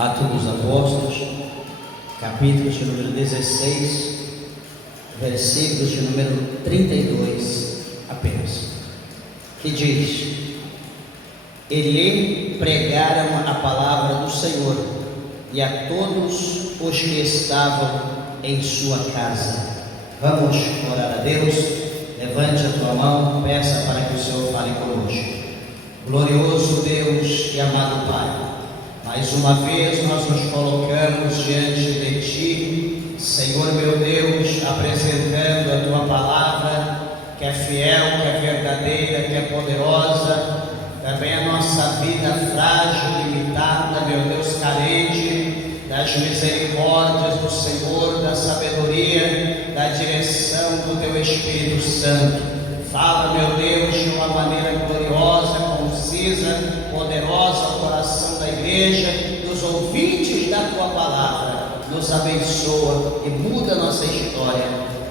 Atos dos Apóstolos, capítulo de número 16, versículos de número 32 apenas, que diz: e lhe pregaram a palavra do Senhor e a todos os que estavam em sua casa. Vamos orar a Deus. Levante a tua mão, peça para que o Senhor fale conosco. Glorioso Deus e amado Pai, mais uma vez nós nos colocamos diante de Ti, Senhor meu Deus, apresentando a Tua palavra, que é fiel, que é verdadeira, que é poderosa. Também a nossa vida frágil, limitada, meu Deus, carente das misericórdias do Senhor, da sabedoria, da direção do Teu Espírito Santo. Fala, meu Deus, de uma maneira gloriosa, concisa, poderosa ao coração da igreja, dos ouvintes da Tua palavra. Nos abençoa e muda a nossa história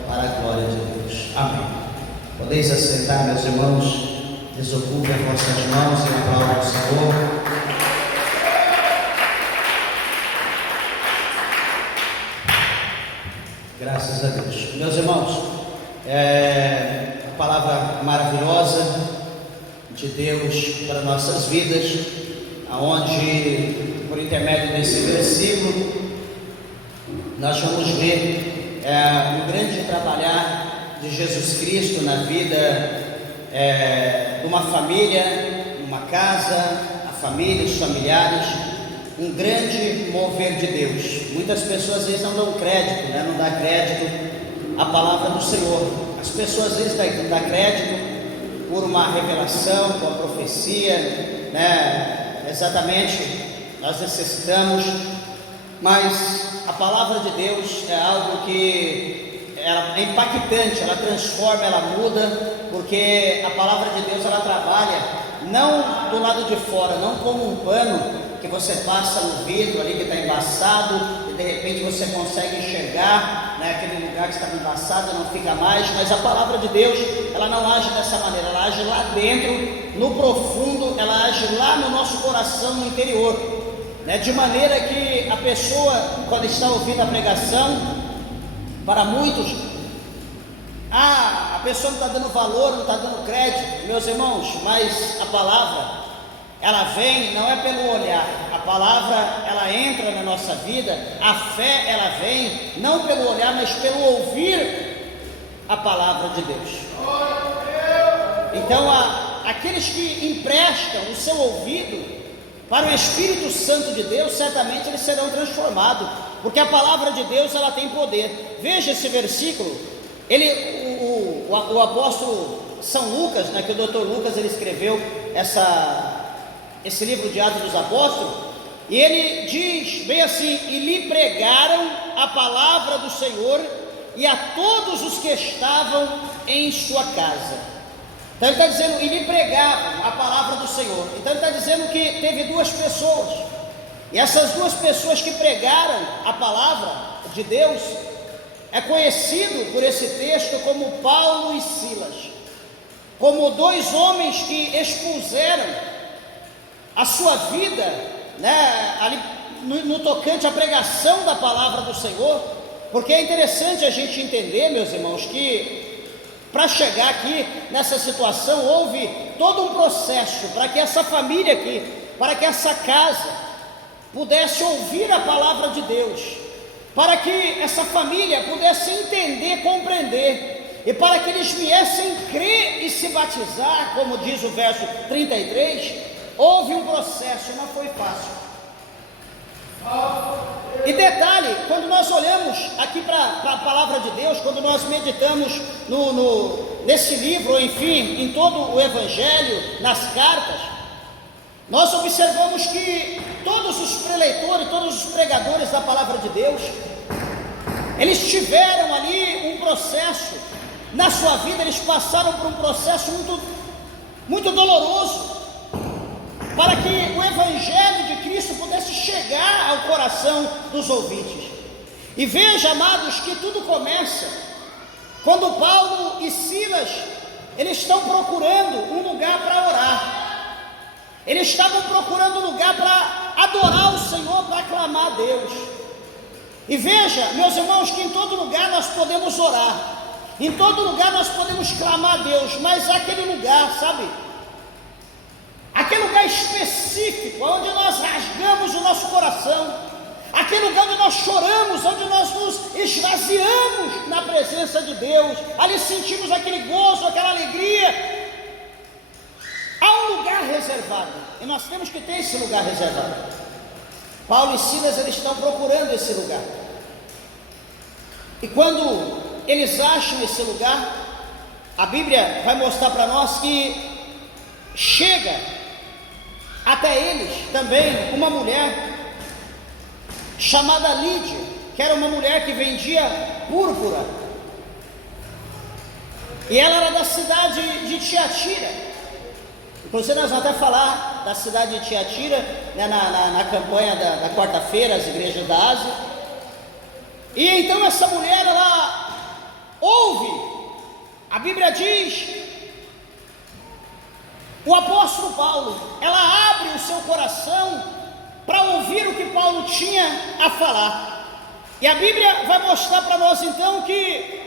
para a glória de Deus. Amém. Podeis assentar, meus irmãos. Desocupem as vossas mãos e aplaudam o Senhor. Graças a Deus. Meus irmãos, a palavra maravilhosa de Deus para nossas vidas, aonde, por intermédio desse versículo, nós vamos ver o grande trabalhar de Jesus Cristo na vida de uma família, uma casa, a família, os familiares, um grande mover de Deus. Muitas pessoas às vezes não dão crédito, não dá crédito à palavra do Senhor. As pessoas às vezes não dão crédito por uma revelação, por uma profecia, exatamente, nós necessitamos, mas a palavra de Deus é algo que ela é impactante, ela transforma, ela muda, porque a palavra de Deus ela trabalha não do lado de fora, não como um pano que você passa no vidro ali que está embaçado e de repente você consegue enxergar, aquele lugar que está embaçado não fica mais, mas a palavra de Deus ela não age dessa maneira, ela age lá dentro, no profundo, ela age lá no nosso coração, no interior, de maneira que a pessoa, quando está ouvindo a pregação, para muitos, a pessoa não está dando valor, não está dando crédito, meus irmãos, mas a palavra, ela vem, não é pelo olhar, a palavra, ela entra na nossa vida, a fé, ela vem, não pelo olhar, mas pelo ouvir a palavra de Deus. Então, aqueles que emprestam o seu ouvido para o Espírito Santo de Deus, certamente eles serão transformados, porque a palavra de Deus ela tem poder. Veja esse versículo, o apóstolo São Lucas, que o doutor Lucas ele escreveu esse livro de Atos dos Apóstolos, e ele diz bem assim: e lhe pregaram a palavra do Senhor e a todos os que estavam em sua casa. Então ele está dizendo, e lhe pregavam a palavra do Senhor. Então ele está dizendo que teve duas pessoas, e essas duas pessoas que pregaram a palavra de Deus, é conhecido por esse texto como Paulo e Silas, como dois homens que expuseram a sua vida, ali no tocante à pregação da palavra do Senhor, porque é interessante a gente entender, meus irmãos, que para chegar aqui nessa situação, houve todo um processo para que essa família aqui, para que essa casa pudesse ouvir a palavra de Deus, para que essa família pudesse entender, compreender, e para que eles viessem crer e se batizar, como diz o verso 33, houve um processo, não foi fácil. E detalhe, quando nós olhamos aqui para a palavra de Deus, quando nós meditamos nesse livro, enfim, em todo o Evangelho, nas cartas, nós observamos que todos os preleitores, todos os pregadores da palavra de Deus, eles tiveram ali um processo, na sua vida eles passaram por um processo muito, muito doloroso, para que o Evangelho de Cristo pudesse chegar ao coração dos ouvintes. E veja, amados, que tudo começa quando Paulo e Silas, eles estão procurando um lugar para orar. eles estavam procurando lugar para adorar o Senhor, para aclamar a Deus. E veja, meus irmãos, que em todo lugar nós podemos orar, em todo lugar nós podemos clamar a Deus, mas há aquele lugar, sabe? Aquele lugar específico, onde nós rasgamos o nosso coração, aquele lugar onde nós choramos, onde nós nos esvaziamos na presença de Deus, ali sentimos aquele gozo, aquela alegria. Há um lugar reservado, e nós temos que ter esse lugar reservado. Paulo e Silas, eles estão procurando esse lugar, e quando eles acham esse lugar, a Bíblia vai mostrar para nós que chega até eles também uma mulher chamada Lídia, que era uma mulher que vendia púrpura, e ela era da cidade de Tiatira. Inclusive nós vamos até falar da cidade de Tiatira, né, na campanha da quarta-feira, as igrejas da Ásia. E então essa mulher, ela ouve, a Bíblia diz, o apóstolo Paulo, ela abre o seu coração para ouvir o que Paulo tinha a falar. E a Bíblia vai mostrar para nós então que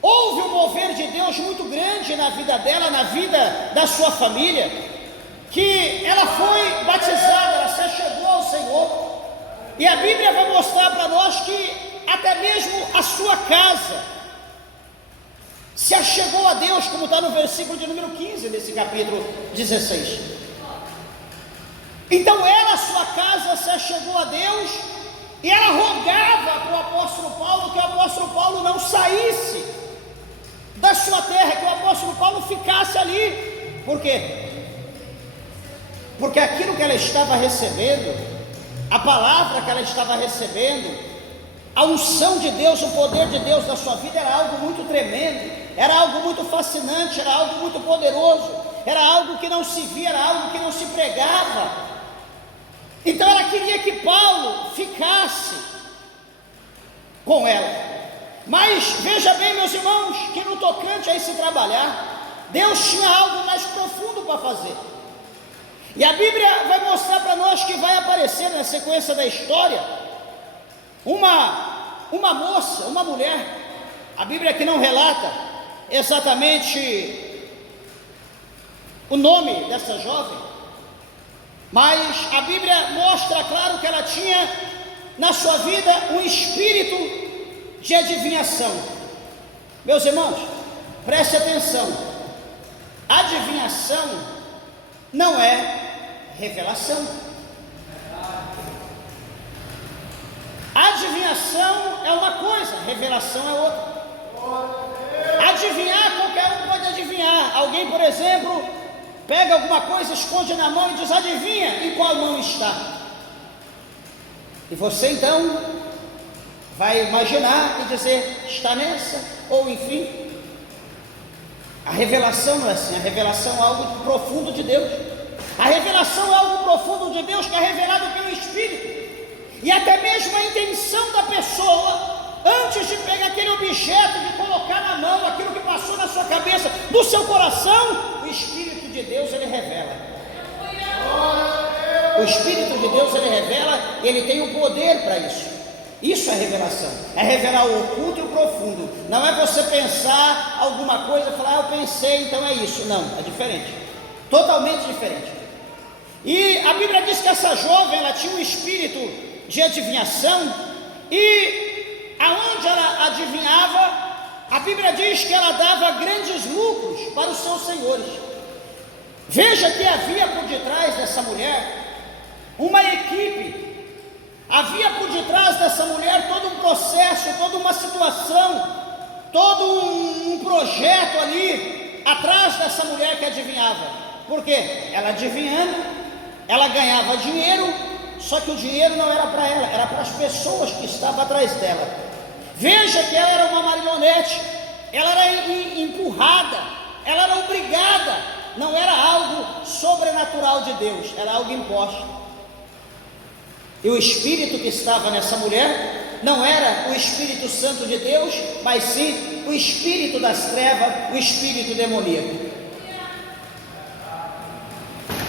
houve um mover de Deus muito grande na vida dela, na vida da sua família, que ela foi batizada, ela se achegou ao Senhor. E a Bíblia vai mostrar para nós que até mesmo a sua casa se achegou a Deus, como está no versículo de número 15 desse capítulo 16. Então ela, a sua casa, se achegou a Deus, e ela rogava para o apóstolo Paulo que o apóstolo Paulo não saísse da sua terra, que o apóstolo Paulo ficasse ali. Por quê? Porque aquilo que ela estava recebendo, a palavra que ela estava recebendo, a unção de Deus, o poder de Deus na sua vida era algo muito tremendo, era algo muito fascinante, era algo muito poderoso, era algo que não se via, era algo que não se pregava. Então ela queria que Paulo ficasse com ela. Mas veja bem, meus irmãos, que no tocante a esse trabalhar, Deus tinha algo mais profundo para fazer. E a Bíblia vai mostrar para nós que vai aparecer na sequência da história uma moça, uma mulher. A Bíblia aqui não relata exatamente o nome dessa jovem, mas a Bíblia mostra claro que ela tinha na sua vida um espírito de adivinhação. Meus irmãos, preste atenção, adivinhação não é revelação. Adivinhação é uma coisa, revelação é outra. Adivinhar, qualquer um pode adivinhar. Alguém, por exemplo, pega alguma coisa, esconde na mão e diz: adivinha em qual mão está. E você então vai imaginar e dizer: está nessa, ou enfim. A revelação não é assim. A revelação é algo profundo de Deus. A revelação é algo profundo de Deus que é revelado pelo Espírito. E até mesmo a intenção da pessoa, antes de pegar aquele objeto, de colocar na mão aquilo que passou na sua cabeça, no seu coração, o Espírito de Deus, ele revela. O Espírito de Deus, ele revela, ele tem o poder para isso. Isso é revelação, é revelar o oculto e o profundo. Não é você pensar alguma coisa e falar: eu pensei, então é isso. Não, é diferente, totalmente diferente. E a Bíblia diz que essa jovem, ela tinha um espírito de adivinhação, e aonde ela adivinhava, a Bíblia diz que ela dava grandes lucros para os seus senhores. Veja que havia por detrás dessa mulher uma equipe, havia por detrás dessa mulher todo um processo, toda uma situação, todo um projeto ali atrás dessa mulher que adivinhava. Por quê? Ela adivinhando, ela ganhava dinheiro, só que o dinheiro não era para ela, era para as pessoas que estavam atrás dela. Veja que ela era uma marionete, ela era empurrada, ela era obrigada, não era algo sobrenatural de Deus, era algo imposto. E o espírito que estava nessa mulher não era o Espírito Santo de Deus, mas sim o espírito das trevas, o espírito demoníaco.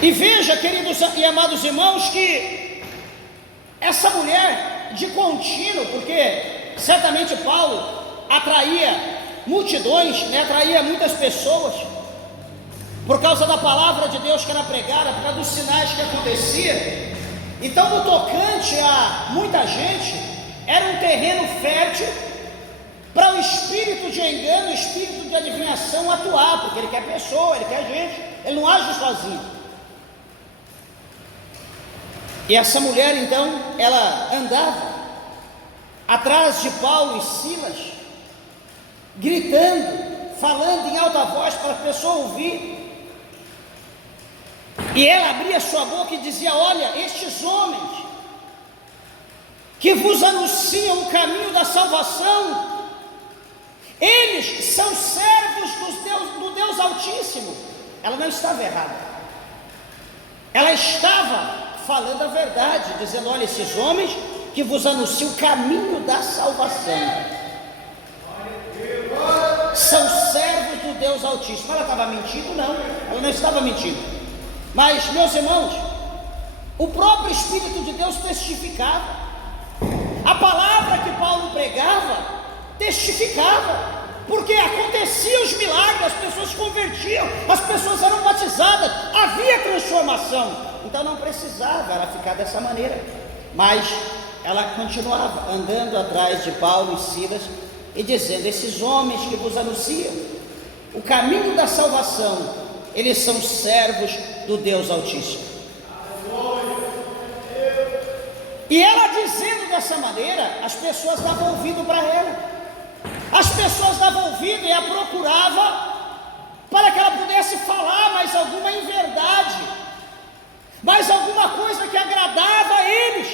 E veja, queridos e amados irmãos, que essa mulher de contínuo, porque certamente Paulo atraía multidões, né, atraía muitas pessoas, por causa da palavra de Deus que era pregada, por causa dos sinais que acontecia. Então, no tocante a muita gente, era um terreno fértil para o espírito de engano, o espírito de adivinhação atuar, porque ele quer pessoa, ele quer gente, ele não age sozinho. E essa mulher, então, ela andava atrás de Paulo e Silas, gritando, falando em alta voz para a pessoa ouvir. E ela abria sua boca e dizia: olha, estes homens que vos anunciam o caminho da salvação, eles são servos do Deus Altíssimo. Ela não estava errada, ela estava falando a verdade, dizendo: olha, esses homens que vos anunciam o caminho da salvação são servos do Deus Altíssimo. Ela estava mentindo? Não, ela não estava mentindo. Mas, meus irmãos, o próprio Espírito de Deus testificava, a palavra que Paulo pregava testificava, porque aconteciam os milagres, as pessoas se convertiam, as pessoas eram batizadas, havia transformação. Então não precisava ela ficar dessa maneira, mas ela continuava andando atrás de Paulo e Silas e dizendo: esses homens que vos anunciam o caminho da salvação, eles são servos do Deus Altíssimo. E ela dizendo dessa maneira, as pessoas davam ouvido para ela, as pessoas davam ouvido e a procuravam para que ela pudesse falar mais alguma inverdade, mais alguma coisa que agradava a eles.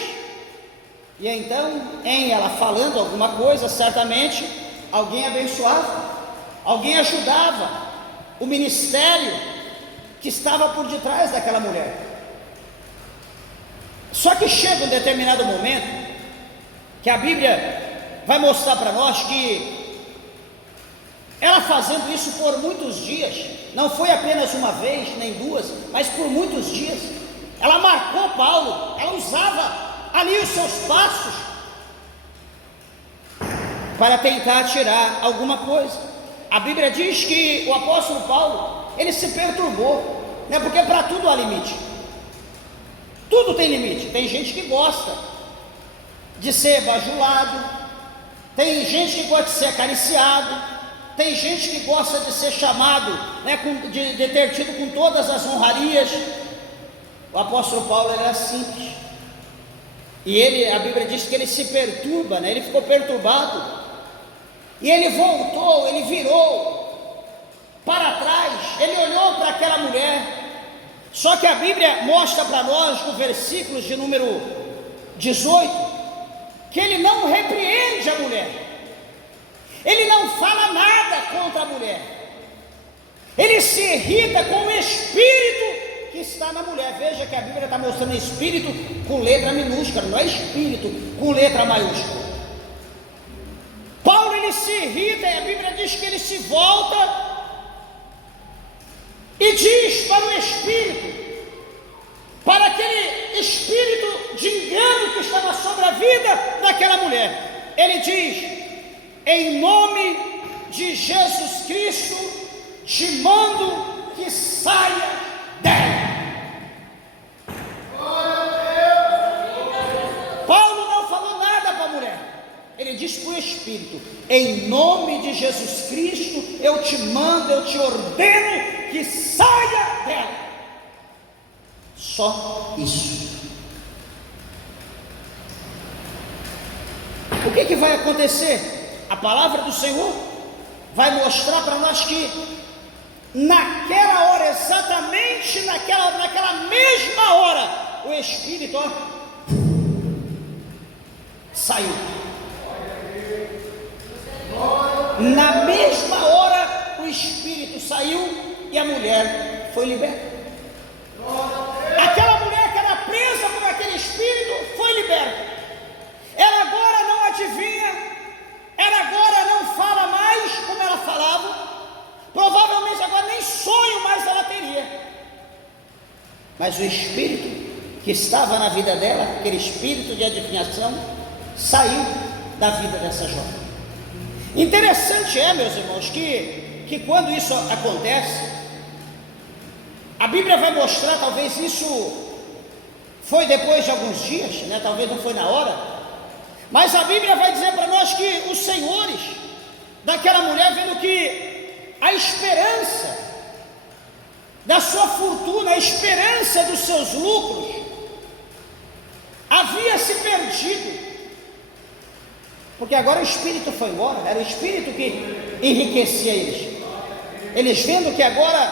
E então, em ela falando alguma coisa, certamente alguém abençoava, alguém ajudava o ministério que estava por detrás daquela mulher. Só que chega um determinado momento que a Bíblia vai mostrar para nós que ela fazendo isso por muitos dias, não foi apenas uma vez nem duas, mas por muitos dias, ela marcou Paulo, ela usava ali os seus passos para tentar tirar alguma coisa. A Bíblia diz que o apóstolo Paulo, ele se perturbou, né? Porque para tudo há limite, tudo tem limite. Tem gente que gosta de ser bajulado, tem gente que gosta de ser acariciado, tem gente que gosta de ser chamado, né, de ter tido com todas as honrarias. O apóstolo Paulo era simples, e ele, a Bíblia diz que ele se perturba, né? Ele ficou perturbado, e ele voltou, ele virou para trás, ele olhou para aquela mulher. Só que a Bíblia mostra para nós, no versículo de número 18, que ele não repreende a mulher, ele não fala nada contra a mulher, ele se irrita com o espírito que está na mulher. Veja que a Bíblia está mostrando espírito com letra minúscula, não é espírito com letra maiúscula. Paulo, ele se irrita, e a Bíblia diz que ele se volta e diz para o espírito, para aquele espírito de engano que estava sobre a vida daquela mulher, ele diz: em nome de Jesus Cristo, te mando que saia dela. Paulo não falou nada para a mulher, ele diz para o espírito: em nome de Jesus Cristo, eu te mando, eu te ordeno que saia dela. Só isso. O que vai acontecer? A palavra do Senhor vai mostrar para nós que naquela hora, exatamente naquela mesma hora, o espírito saiu. Na mesma hora o espírito saiu e a mulher foi liberta. Aquela mulher que era presa por aquele espírito foi liberta. Ela agora não adivinha, ela agora não fala mais como ela falava, provavelmente agora nem sonho mais ela teria. mas o espírito que estava na vida dela, aquele espírito de adivinhação, saiu da vida dessa jovem. Interessante meus irmãos, que quando isso acontece, a Bíblia vai mostrar, talvez isso foi depois de alguns dias, né? Talvez não foi na hora, mas a Bíblia vai dizer para nós que os senhores daquela mulher, vendo que a esperança da sua fortuna, a esperança dos seus lucros havia se perdido, porque agora o espírito foi embora, era o espírito que enriquecia eles vendo que agora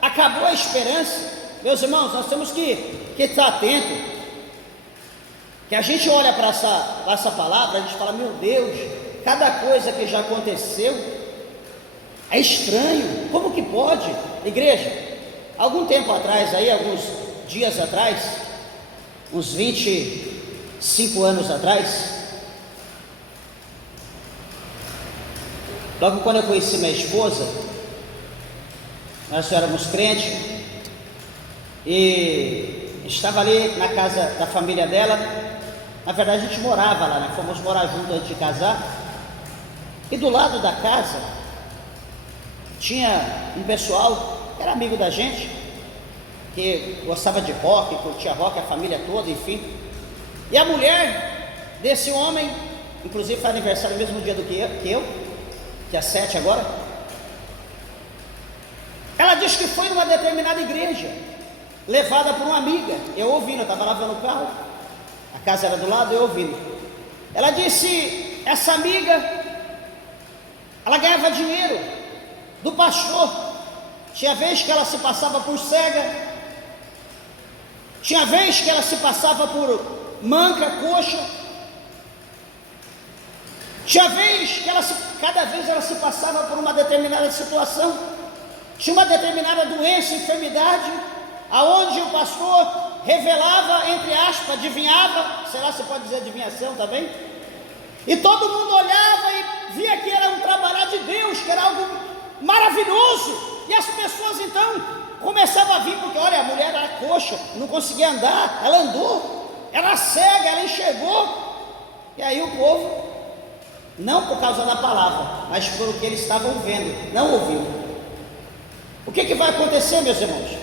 acabou a esperança. Meus irmãos, nós temos que estar atentos, que a gente olha para essa palavra, a gente fala, meu Deus, cada coisa que já aconteceu é estranho, como que pode? Igreja, algum tempo atrás, alguns dias atrás, uns 25 anos atrás, logo quando eu conheci minha esposa, nós éramos crentes, e estava ali na casa da família dela. Na verdade a gente morava lá, né? Fomos morar junto antes de casar, e do lado da casa tinha um pessoal que era amigo da gente, que gostava de rock, curtia rock, a família toda, enfim. E a mulher desse homem, inclusive foi aniversário no mesmo dia do que eu, dia 7 agora, ela disse que foi numa determinada igreja, levada por uma amiga. Eu ouvindo, eu estava lavando o carro, a casa era do lado, eu ouvindo. Ela disse, essa amiga, ela ganhava dinheiro do pastor. Tinha vez que ela se passava por cega, tinha vez que ela se passava por manca, coxa, tinha vez que cada vez ela se passava por uma determinada situação, tinha uma determinada doença, enfermidade, aonde o pastor revelava, entre aspas, adivinhava, sei lá se pode dizer adivinhação também, e todo mundo olhava e via que era um trabalhar de Deus, que era algo maravilhoso, e as pessoas então começavam a vir, porque olha, a mulher era coxa, não conseguia andar, ela andou, era cega, ela enxergou, e aí o povo, não por causa da palavra, mas pelo que eles estavam vendo, não ouviu. O que vai acontecer, meus irmãos?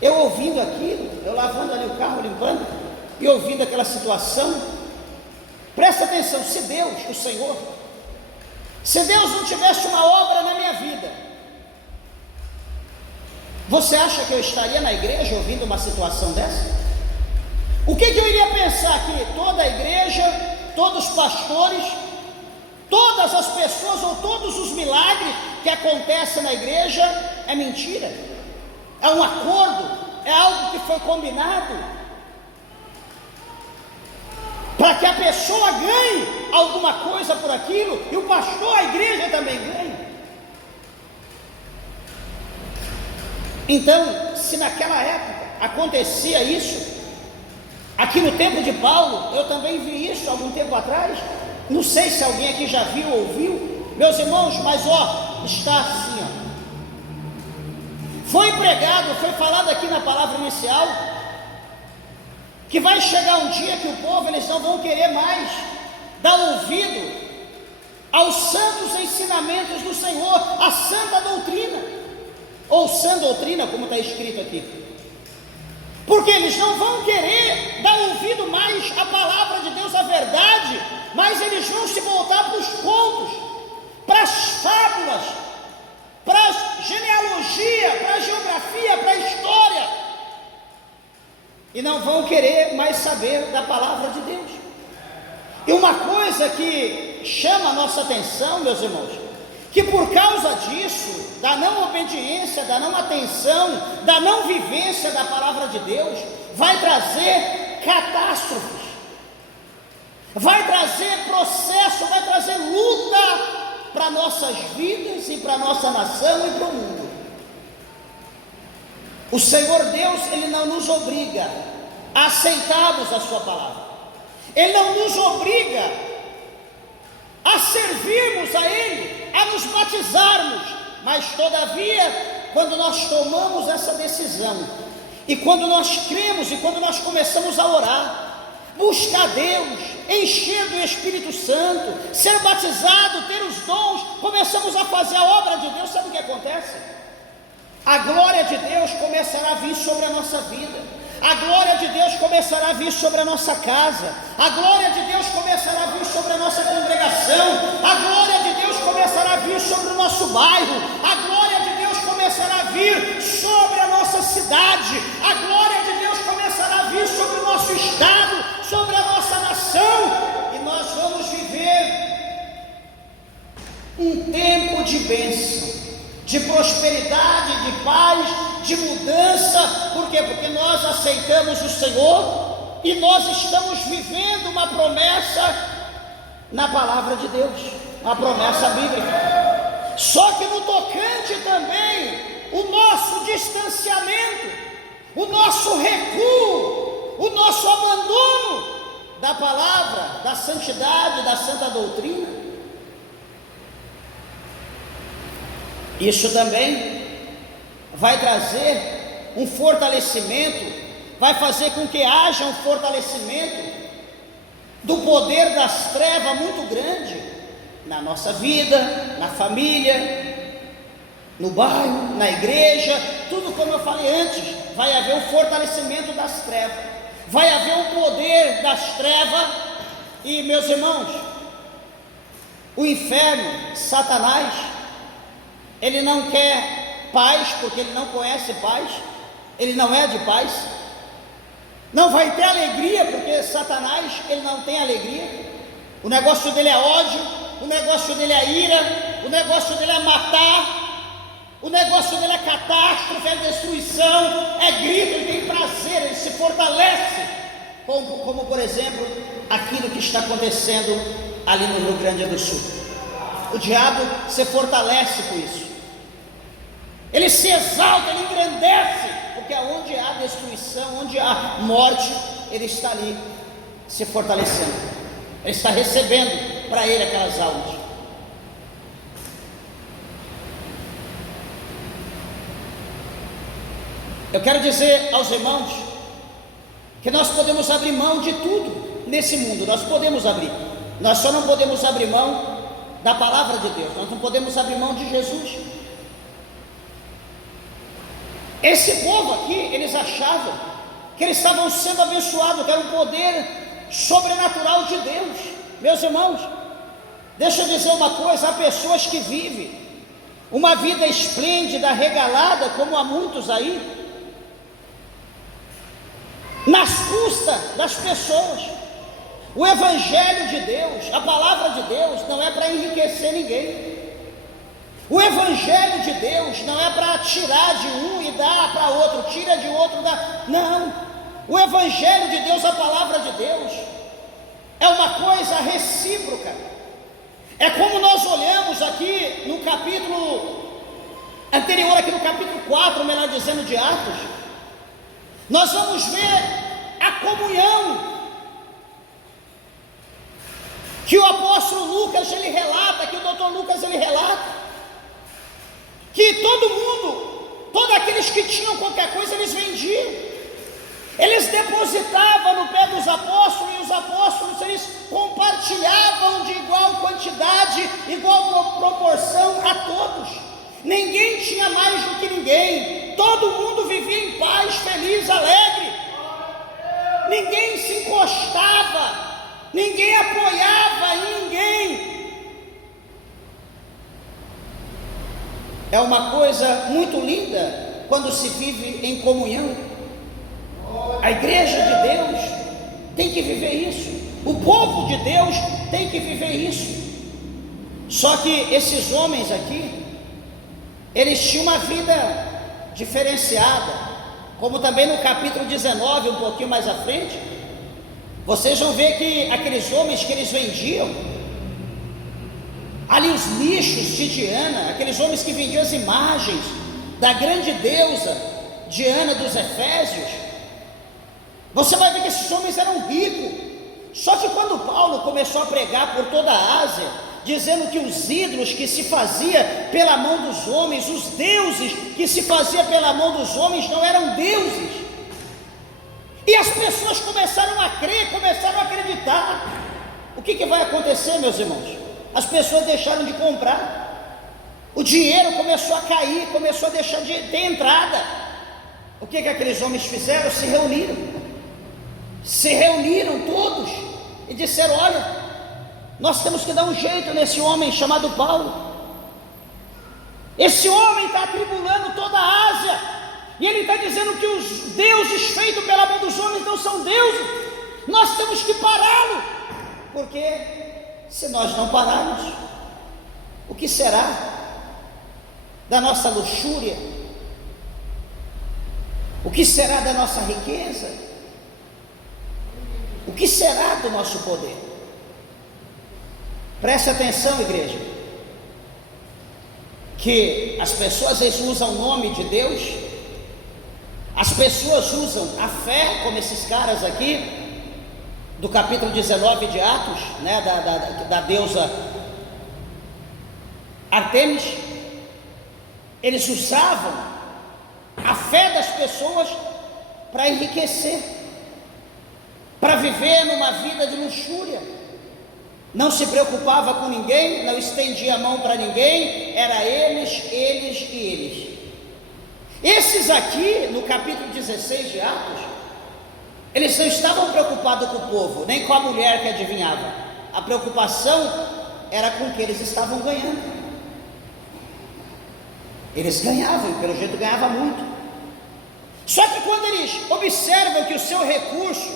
Eu ouvindo aquilo, eu lavando ali o carro, limpando, e ouvindo aquela situação, presta atenção, se Deus, o Senhor, se Deus não tivesse uma obra na minha vida, você acha que eu estaria na igreja ouvindo uma situação dessa? O que eu iria pensar aqui? Toda a igreja, todos os pastores, todas as pessoas ou todos os milagres que acontecem na igreja é mentira, é um acordo, é algo que foi combinado para que a pessoa ganhe alguma coisa por aquilo, e o pastor, a igreja também ganha. Então, se naquela época acontecia isso, aqui no tempo de Paulo, eu também vi isso algum tempo atrás, não sei se alguém aqui já viu ou ouviu, meus irmãos, mas está assim, foi pregado, foi falado aqui na palavra inicial, que vai chegar um dia que o povo, eles não vão querer mais dar ouvido aos santos ensinamentos do Senhor, a santa doutrina, ou sã doutrina, como está escrito aqui, porque eles não vão querer dar ouvido mais à palavra de Deus, à verdade, mas eles vão se voltar para os contos, para as fábulas, para a genealogia, para a geografia, para a história, e não vão querer mais saber da palavra de Deus. E uma coisa que chama a nossa atenção, meus irmãos, que por causa disso, da não obediência, da não atenção, da não vivência da palavra de Deus, vai trazer catástrofes, vai trazer processo, vai trazer luta para nossas vidas e para nossa nação e para o mundo. O Senhor Deus, Ele não nos obriga a aceitarmos a sua palavra, Ele não nos obriga a servirmos a Ele, a nos batizarmos, mas todavia, quando nós tomamos essa decisão E quando nós cremos e quando nós começamos a orar, buscar Deus, encher do Espírito Santo, ser batizado, ter os dons, começamos a fazer a obra de Deus, sabe o que acontece? A glória de Deus começará a vir sobre a nossa vida, a glória de Deus começará a vir sobre a nossa casa, a glória de Deus começará a vir sobre a nossa congregação, a glória de Deus começará a vir sobre o nosso bairro, a glória de Deus começará a vir sobre a nossa cidade, a glória de Deus começará a vir sobre o nosso estado, sobre a nossa nação, e nós vamos viver um tempo de bênção, de prosperidade, de paz, de mudança. Por quê? Porque nós aceitamos o Senhor e nós estamos vivendo uma promessa na palavra de Deus, uma promessa bíblica. Só que no tocante também o nosso distanciamento, o nosso recuo, o nosso abandono da palavra, da santidade, da santa doutrina, isso também vai trazer um fortalecimento, vai fazer com que haja um fortalecimento do poder das trevas muito grande na nossa vida, na família, no bairro, na igreja, tudo como eu falei antes. Vai haver um fortalecimento das trevas, vai haver um poder das trevas. E meus irmãos, o inferno, Satanás, ele não quer paz, porque ele não conhece paz, ele não é de paz. Não vai ter alegria, porque Satanás, ele não tem alegria. O negócio dele é ódio, o negócio dele é ira, o negócio dele é matar, o negócio dele é catástrofe, é destruição, é grito, ele tem prazer, ele se fortalece, como por exemplo, aquilo que está acontecendo ali no Rio Grande do Sul. O diabo se fortalece com isso, ele se exalta, ele engrandece, porque onde há destruição, onde há morte, ele está ali se fortalecendo, ele está recebendo para ele aquelas almas. Eu quero dizer aos irmãos que nós podemos abrir mão de tudo nesse mundo, nós podemos abrir, nós só não podemos abrir mão da palavra de Deus, nós não podemos abrir mão de Jesus. Esse povo aqui, eles achavam que eles estavam sendo abençoados, que era um poder sobrenatural de Deus. Meus irmãos, deixa eu dizer uma coisa: há pessoas que vivem uma vida esplêndida, regalada, como há muitos aí, nas custas das pessoas. O Evangelho de Deus, a palavra de Deus, não é para enriquecer ninguém. O Evangelho de Deus não é para tirar de um e dar para outro, tira de outro, dá. Não. O Evangelho de Deus, a palavra de Deus, é uma coisa recíproca. É como nós olhamos aqui no capítulo anterior, aqui no capítulo 4, melhor dizendo, de Atos, nós vamos ver a comunhão que o apóstolo Lucas ele relata, que o doutor Lucas ele relata, que todo mundo, todos aqueles que tinham qualquer coisa, eles vendiam, eles depositavam no pé dos apóstolos, e os apóstolos eles compartilhavam de igual quantidade, igual proporção a todos. Ninguém tinha mais do que ninguém, todo mundo vivia em paz, feliz, alegre, ninguém se encostava, ninguém apoiava em ninguém. É uma coisa muito linda quando se vive em comunhão. A igreja de Deus tem que viver isso, o povo de Deus tem que viver isso. Só que esses homens aqui, eles tinham uma vida diferenciada, como também no capítulo 19, um pouquinho mais à frente, vocês vão ver que aqueles homens que eles vendiam ali os nichos de Diana, aqueles homens que vendiam as imagens da grande deusa Diana dos Efésios, você vai ver que esses homens eram ricos. Só que quando Paulo começou a pregar por toda a Ásia, dizendo que os ídolos que se fazia pela mão dos homens, os deuses que se fazia pela mão dos homens não eram deuses, E as pessoas começaram a crer, começaram a acreditar. O que vai acontecer, meus irmãos? As pessoas deixaram de comprar, o dinheiro começou a cair, começou a deixar de ter entrada. O que aqueles homens fizeram? Se reuniram todos e disseram: olha, nós temos que dar um jeito nesse homem chamado Paulo. Esse homem está atribulando toda a Ásia, e ele está dizendo que os deuses feitos pela mão dos homens não são deuses. Nós temos que pará-lo, porque se nós não pararmos, o que será da nossa luxúria? O que será da nossa riqueza? O que será do nosso poder? Preste atenção, igreja, que as pessoas às vezes usam o nome de Deus, as pessoas usam a fé, como esses caras aqui do capítulo 19 de Atos, né, da deusa Artemis. Eles usavam a fé das pessoas para enriquecer, para viver numa vida de luxúria. Não se preocupava com ninguém, não estendia a mão para ninguém, era eles e eles. Esses aqui, no capítulo 16 de Atos, eles não estavam preocupados com o povo, nem com a mulher que adivinhava. A preocupação era com o que eles estavam ganhando. Eles ganhavam, e pelo jeito ganhavam muito. Só que quando eles observam que o seu recurso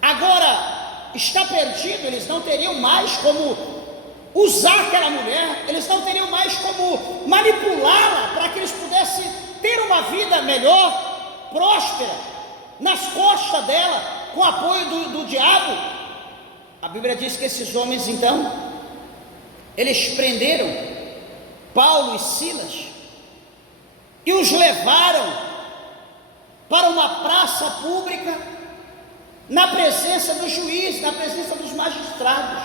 agora está perdido, eles não teriam mais como usar aquela mulher, eles não teriam mais como manipulá-la para que eles pudessem ter uma vida melhor, próspera, nas costas dela, com o apoio do diabo. A Bíblia diz que esses homens, então, eles prenderam Paulo e Silas e os levaram para uma praça pública, na presença do juiz, na presença dos magistrados.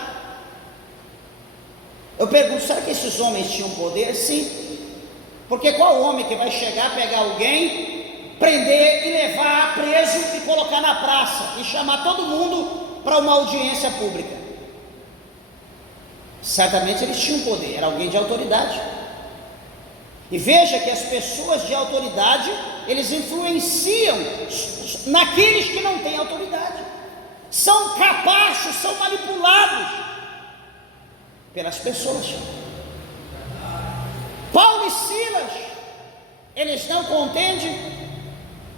Eu pergunto, será que esses homens tinham poder? Sim, porque qual homem que vai chegar, pegar alguém, prender e levar preso e colocar na praça e chamar todo mundo para uma audiência pública? Certamente eles tinham poder, era alguém de autoridade. E veja que as pessoas de autoridade, eles influenciam naqueles que não têm autoridade, são capazes, são manipulados pelas pessoas. Paulo e Silas, eles não contendem.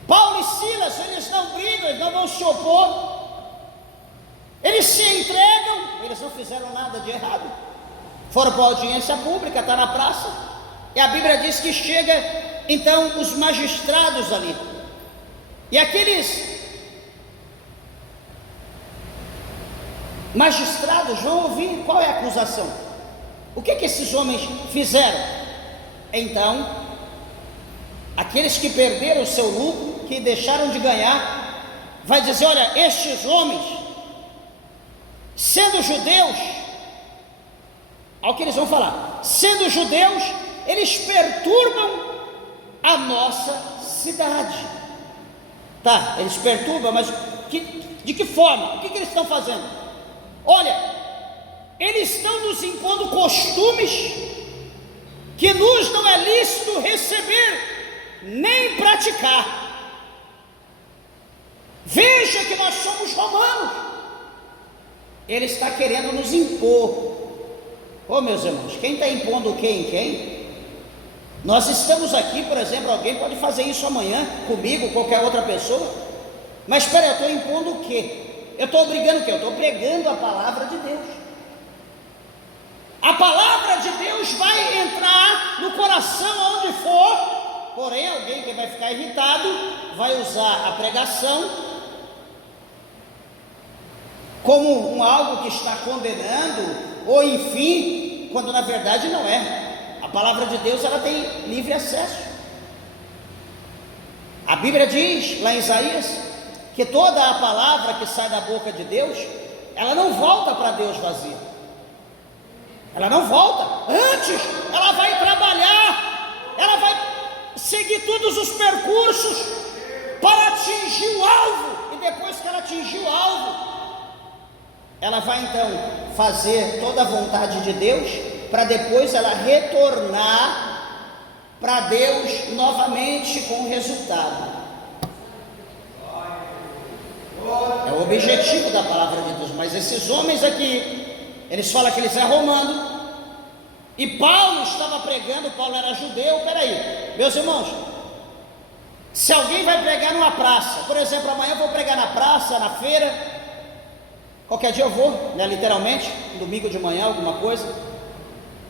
Paulo e Silas, eles não brigam, eles não vão se opor, eles se entregam, eles não fizeram nada de errado, foram para a audiência pública, está na praça. E a Bíblia diz que chega então os magistrados ali, e aqueles magistrados vão ouvir qual é a acusação, o que esses homens fizeram. Então, aqueles que perderam o seu lucro, que deixaram de ganhar, vai dizer: olha, estes homens, sendo judeus, olha o que eles vão falar, sendo judeus, eles perturbam a nossa cidade. Tá, eles perturbam, mas de que forma? O que eles estão fazendo? Olha, eles estão nos impondo costumes que nos não é lícito receber, nem praticar. Veja que nós somos romanos. Ele está querendo nos impor. Oh, meus irmãos, quem está impondo o que em quem? Nós estamos aqui, por exemplo, alguém pode fazer isso amanhã comigo, qualquer outra pessoa, mas espera, eu estou impondo o quê? Eu estou obrigando o quê? Eu estou pregando a palavra de Deus. A palavra de Deus vai entrar no coração onde for, porém alguém que vai ficar irritado vai usar a pregação como algo que está condenando, ou enfim, quando na verdade não é. A palavra de Deus, ela tem livre acesso. A Bíblia diz lá em Isaías que toda a palavra que sai da boca de Deus, ela não volta para Deus vazia, ela não volta, antes ela vai trabalhar, ela vai seguir todos os percursos para atingir o alvo, e depois que ela atingir o alvo, ela vai então fazer toda a vontade de Deus, para depois ela retornar para Deus novamente com o resultado. É o objetivo da palavra de Deus. Mas esses homens aqui, eles falam que eles é romano, e Paulo estava pregando. Paulo era judeu. Peraí, meus irmãos, se alguém vai pregar numa praça, por exemplo, amanhã eu vou pregar na praça, na feira, qualquer dia eu vou, né, literalmente, domingo de manhã, alguma coisa,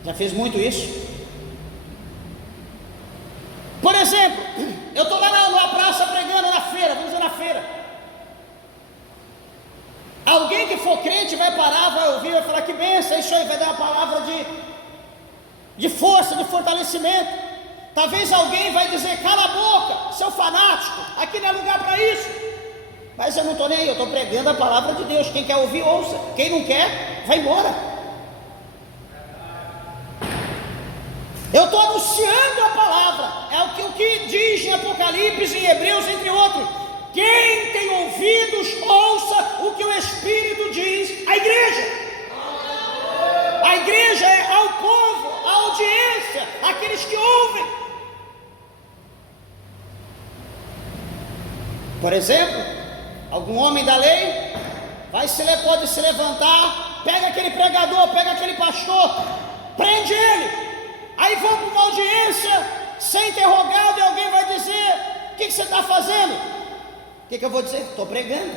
já fiz muito isso. Por exemplo, eu estou lá numa praça pregando na feira, vamos dizer na feira. Alguém que for crente vai parar, vai ouvir, vai falar: que bênção, isso aí, vai dar uma palavra de força, de fortalecimento. Talvez alguém vai dizer: cala a boca, seu fanático, aqui não é lugar para isso. Mas eu não estou nem aí, eu estou pregando a palavra de Deus. Quem quer ouvir, ouça. Quem não quer, vai embora. Eu estou anunciando a palavra. É o que diz em Apocalipse, em Hebreus, entre outros. Quem tem ouvidos, ouça o que o Espírito diz à igreja. A igreja é ao povo, a audiência, aqueles que ouvem. Por exemplo, algum homem da lei pode se levantar, pega aquele pregador, pega aquele pastor, prende ele, aí vão para uma audiência, ser interrogado, e alguém vai dizer: o que você está fazendo? O que eu vou dizer? Estou pregando.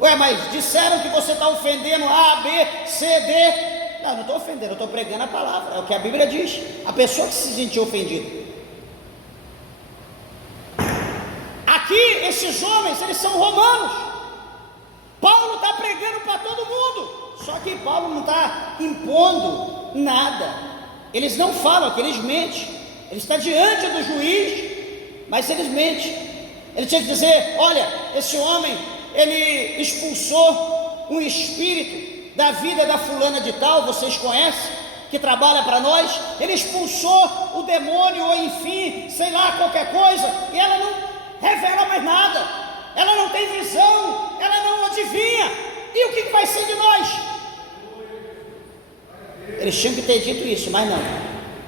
Ué, mas disseram que você está ofendendo A, B, C, D. Não estou ofendendo, eu estou pregando a palavra. É o que a Bíblia diz. A pessoa que se sentiu ofendida. Aqui, esses homens, eles são romanos. Paulo está pregando para todo mundo. Só que Paulo não está impondo nada. Eles não falam aqui, eles mentem. Ele está diante do juiz, mas eles mentem. Ele tinha que dizer: olha, esse homem, ele expulsou um espírito da vida da fulana de tal, vocês conhecem, que trabalha para nós. Ele expulsou o demônio, ou enfim, sei lá, qualquer coisa, e ela não revela mais nada, ela não tem visão, ela não adivinha. E o que vai ser de nós? Eles tinham que ter dito isso, mas não.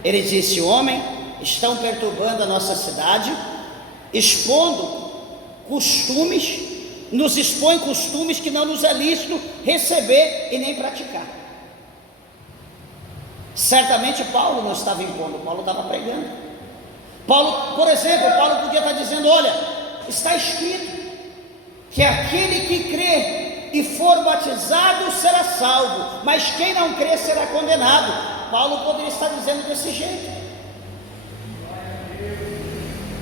Ele disse: homem, estão perturbando a nossa cidade, expondo costumes, nos expõe costumes que não nos é lícito receber e nem praticar. Certamente Paulo não estava impondo, Paulo estava pregando. Paulo, por exemplo, Paulo podia estar dizendo: olha, está escrito que aquele que crê e for batizado será salvo, mas quem não crê será condenado. Paulo poderia estar dizendo desse jeito.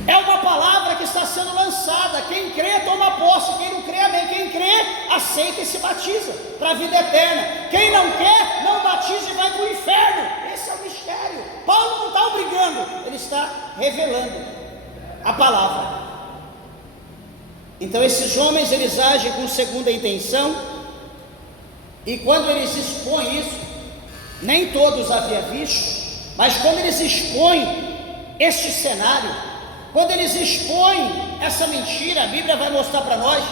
É uma palavra que está sendo lançada. Quem crê toma posse, quem não crê, amém. Quem crê, aceita e se batiza para a vida eterna. Quem não quer, não batiza e vai para o inferno. Esse é o mistério. Paulo não está obrigando, ele está revelando a palavra. Então esses homens, eles agem com segunda intenção, e quando eles expõem isso, nem todos haviam visto, mas quando eles expõem este cenário, quando eles expõem essa mentira, a Bíblia vai mostrar para nós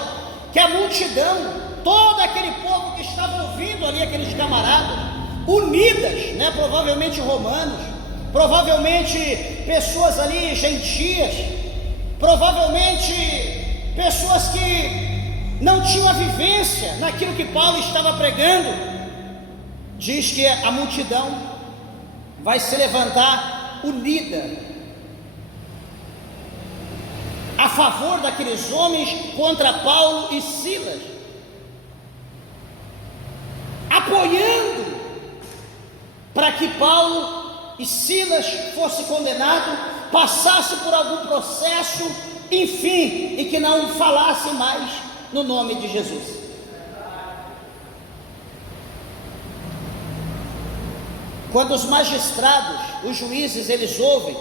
que a multidão, todo aquele povo que estava ouvindo ali, aqueles camaradas, unidas, né, provavelmente romanos, provavelmente pessoas ali gentias, provavelmente pessoas que não tinham a vivência naquilo que Paulo estava pregando. Diz que a multidão vai se levantar unida a favor daqueles homens contra Paulo e Silas, apoiando para que Paulo e Silas fossem condenados, passassem por algum processo, enfim, e que não falassem mais no nome de Jesus. Quando os magistrados, os juízes, eles ouvem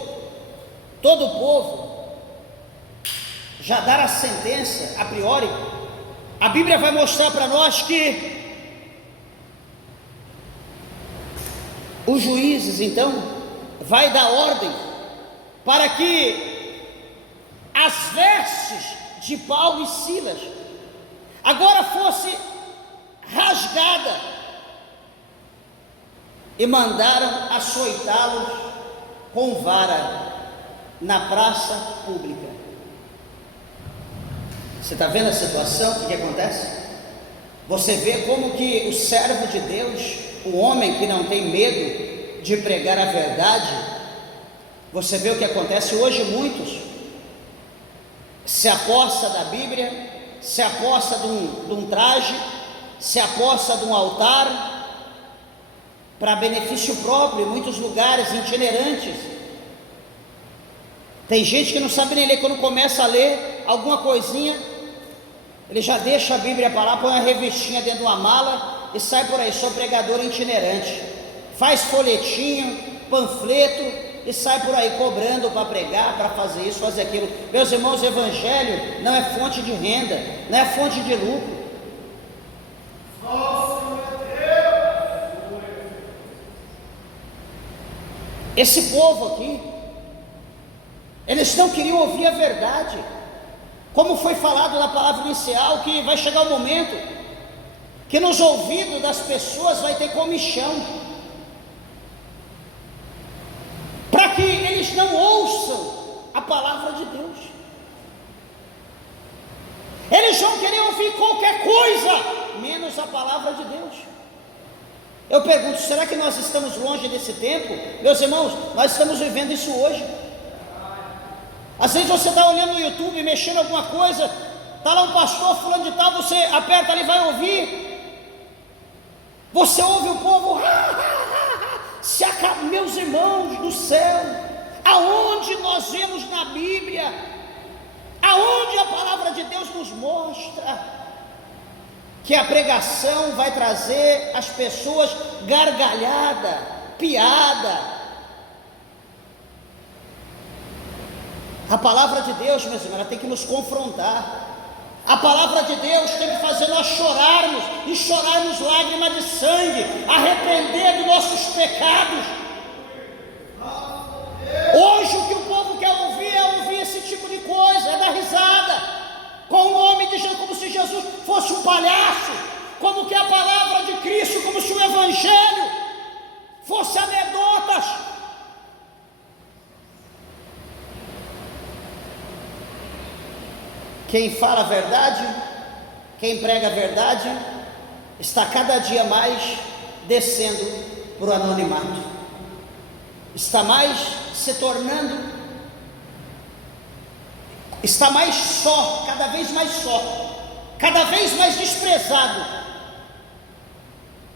todo o povo já dar a sentença a priori, a Bíblia vai mostrar para nós que os juízes então vai dar ordem para que as vestes de Paulo e Silas agora fosse rasgada e mandaram açoitá-los com vara na praça pública. Você está vendo a situação? O que acontece? Você vê como que o servo de Deus, o homem que não tem medo de pregar a verdade, você vê o que acontece hoje. Muitos se aposta da Bíblia, se aposta de um traje, se aposta de um altar para benefício próprio, em muitos lugares itinerantes. Tem gente que não sabe nem ler, quando começa a ler alguma coisinha, ele já deixa a Bíblia para lá, põe uma revistinha dentro de uma mala e sai por aí, sou pregador itinerante, faz folhetinho, panfleto e sai por aí cobrando para pregar, para fazer isso, fazer aquilo. Meus irmãos, o evangelho não é fonte de renda, não é fonte de lucro. Esse povo aqui, eles não queriam ouvir a verdade, como foi falado na palavra inicial, que vai chegar o momento que nos ouvidos das pessoas vai ter comichão, para que eles não ouçam a palavra de Deus. Eles vão querer ouvir qualquer coisa, menos a palavra de Deus. Eu pergunto, será que nós estamos longe desse tempo? Meus irmãos, nós estamos vivendo isso hoje. Às vezes você está olhando no YouTube, mexendo alguma coisa, está lá um pastor fulano de tal, você aperta ali, vai ouvir, você ouve o povo, se acaba. Meus irmãos do céu, aonde nós vemos na Bíblia, aonde a palavra de Deus nos mostra que a pregação vai trazer às pessoas gargalhada, piada? A palavra de Deus, meus irmãos, ela tem que nos confrontar. A palavra de Deus tem que fazer nós chorarmos, e chorarmos lágrimas de sangue, arrepender dos nossos pecados. Hoje o que o povo quer ouvir é ouvir esse tipo de coisa, é dar risada, com o nome de Jesus, como se Jesus fosse um palhaço, como que a palavra de Cristo, como se o Evangelho fosse anedotas. Quem fala a verdade, quem prega a verdade, está cada dia mais descendo para o anonimato, está mais se tornando, está mais só, cada vez mais só, cada vez mais desprezado,